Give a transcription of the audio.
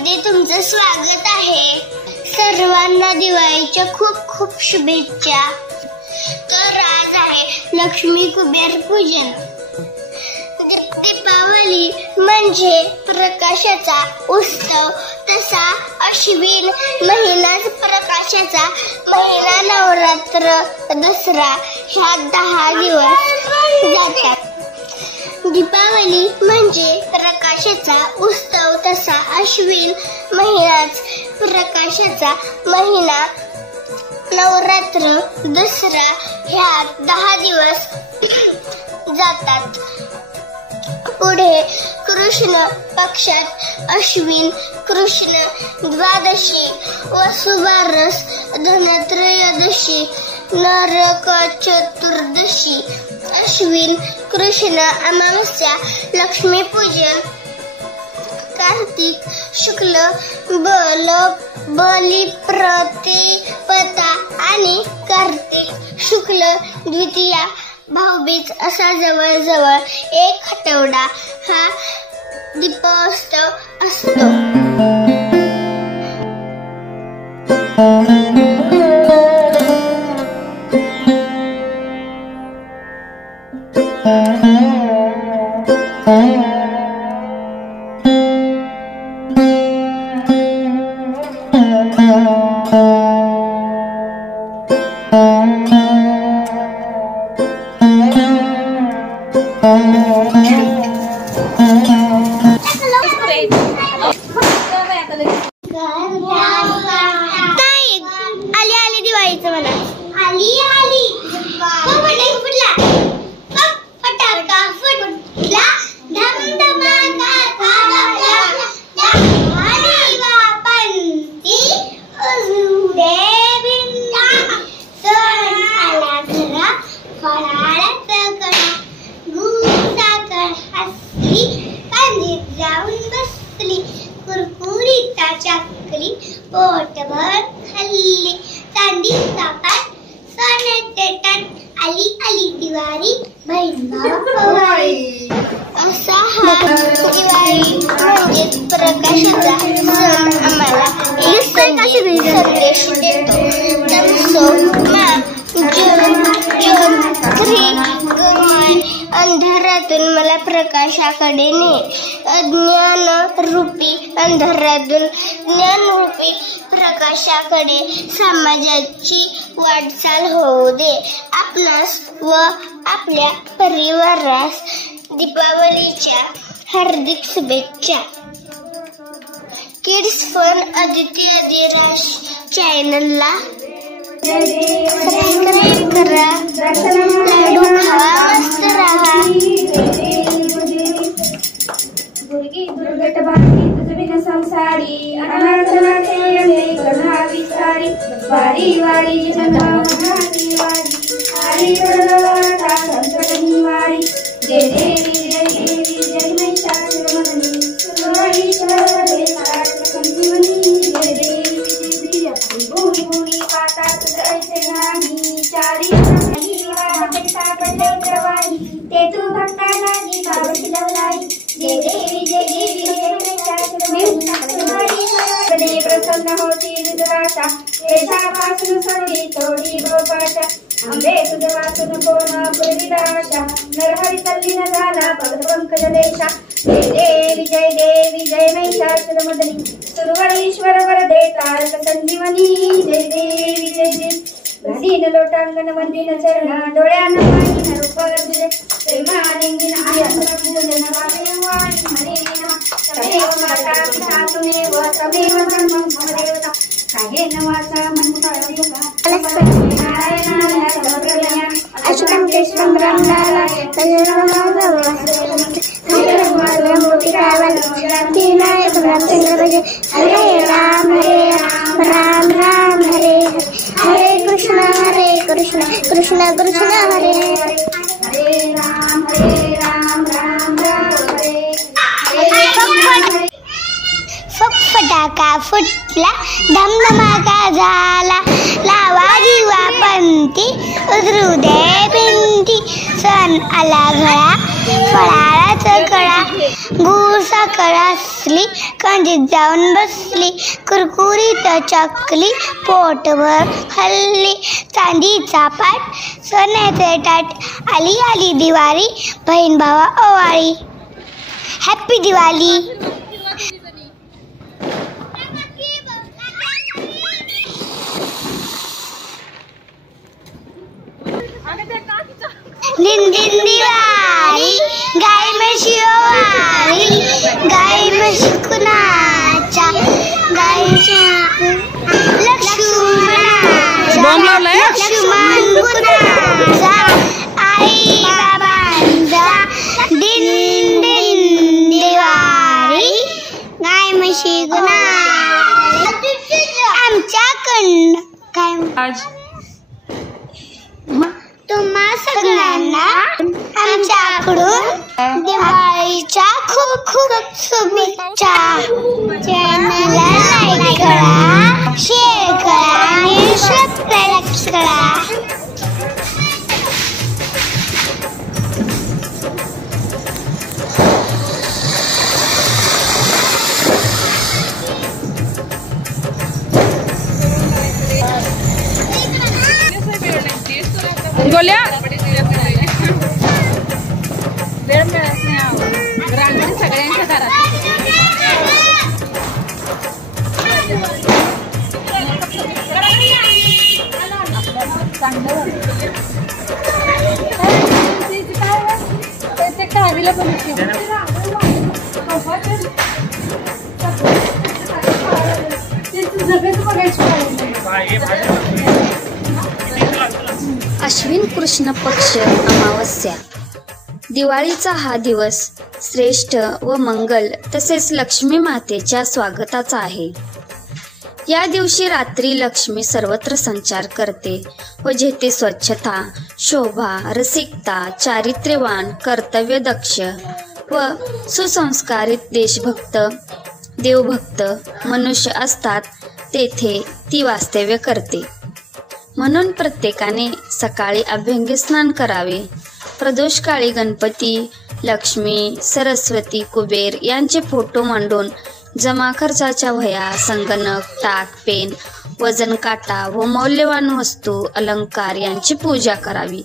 मध्ये तुमचं स्वागत आहे। सर्वांना दिवाळीच्या खूप खूप शुभेच्छा। तर आज आहे लक्ष्मी कुबेर पूजन। दीपावली म्हणजे प्रकाशाचा उत्सव, तसा अश्विन महिनाच प्रकाशाचा महिना, नवरात्र, दसरा ह्या 10 दिवस जातात। दीपावली म्हणजे प्रकाशाचा उत्सव, तसा अश्विन महिनाच प्रकाशाचा महिना, नवरात्र, दसरा ह्या 10 दिवस जातात। पुढे कृष्ण पक्षात अश्विन कृष्ण द्वादशी, वसुबारस, धनत्रयोदशी, नरक चतुर्दशी, अश्विन कृष्ण अमावस्या, लक्ष्मीपूजन, कार्तिक शुक्ल बली प्रतिपदा आणि कार्तिक शुक्ल द्वितीया भाऊबीज असा जवळजवळ 1 आठवडा हा दीपोत्सव असतो। आली दिवाळीचं म्हणा, आली फटाका फुटला, धमधमाका पंती उजळे बिंदा, सण आला घरा फराळाचा कडा, गुसाखर हसली, पंदीत जाऊन बसली, कुरकुरीता चकली पोटभर खाल्ली, चांदीचा पाट सोन्याचे ताट, आली दिवाळी बहिणी असा हा दिवाळी म्हणजे प्रकाशाचा सण आम्हाला संदेश देतो। अंधारातून मला प्रकाशाकडे ने, अज्ञान रूपी अंधारातून ज्ञानरूपी प्रकाशाकडे समाजाची वाटचाल होऊ दे। आपणास व आपल्या परिवारास दीपावलीच्या हार्दिक शुभेच्छा। किड्स फन अदिती अधिराज चॅनलला सबस्क्राईब करा, लाडू खावा, मस्त राहा। दुर्गी दुर्गट बाकी तुझविन संसारी, अनाथनाथे यमे करुणा विस्तारी, वारी वारी जनभावनाची वारी, हरी प्रभवाता संकट निवारी, जय देवी जय महिषासुरमर्दिनी, सुरवरीश्वर देवता संजीवनी, जय देवी भूमी भूमी पाता तुझ ऐसे नाही, चारी वाचा पडले प्रवाही, ते तू भक्तांना दीपावली लवलाई, जय देवी जय महिषासुरमर्दिनी, प्रसन्न होती दुराशा, तेजापासून सगळी तोडी गोपाशा, आंबे तुझ वाचून कोण पुरविदाशा, नरहरी तल्लीन झाला पगडपंकज देशा, जय देवी जय महिषासुरमर्दिनी, सुरवरीश्वर वरदे तारक संजीवनी, जय देवी जय घडीन लोटांगण वंदीन चरणा, डोळ्यांना पाणी रूप तुझे, प्रेमालिंगीन आयतन वाणी हरे तमेव माता पिता तुमेव, तमेव ब्रह्मं मम देवता, कायेन वाचा मनसा नारायणाय सर्वप्रभया, अच्युतं केशवं ब्रह्मणाय हरे राम राम राम हरे हरे कृष्ण कृष्ण कृष्ण हरे हरे, हरे राम राम राम हरे हरे। फटाका फुटला, धमधमाका झाला, लावा दिवा पंती, उजळू दे भिंती, सण आला घरा, फराळाचा कळा, गुळ साखर असली, कंदीत जाऊन बसली, कुरकुरीत चकली पोटभर हल्ली, चांदीचा पाट सोन्याचे ताट, आली आली दिवाळी, बहीण भावा ओवाळी. हॅपी दिवाळी. दिन दिन दिवाळी, गाय म्हशी ओवाळी, गाय म्हशी कुणाच्या, गायच्या लक्ष्मणाच्या, लक्ष्मण कुणाचा, आई बाबांचा. दिन दिन दिवाळी, गाय म्हशी कुणाच्या. आमच्याकडनं काय तुम्हा सगळ्यांना आमच्याकडून दिवाळीच्या खूप खूप शुभेच्छा. चॅनलला लाईक करा, शेअर करा आणि सबस्क्राईब करा. गोल्या वेळ मिळत नाही ग्रामीण सगळ्यांच्या घरात. अश्विन कृष्ण पक्ष अमावस्या. दिवाळीचा हा दिवस श्रेष्ठ व मंगल तसेच लक्ष्मी मातेच्या स्वागताचा आहे. या दिवशी रात्री लक्ष्मी सर्वत्र संचार करते व जेथे स्वच्छता, शोभा, रसिकता, चारित्र्यवान, कर्तव्यदक्ष व सुसंस्कारित देशभक्त, देवभक्त मनुष्य असतात तेथे ती वास्तव्य करते. म्हणून प्रत्येकाने सकाळी अभ्यंगस्नान करावे. प्रदोषकाळी गणपती, लक्ष्मी, सरस्वती, कुबेर यांचे फोटो मांडून जमा खर्चाच्या वह्या, संगणक, टाक, पेन, वजन काटा व मौल्यवान वस्तू, अलंकार यांची पूजा करावी.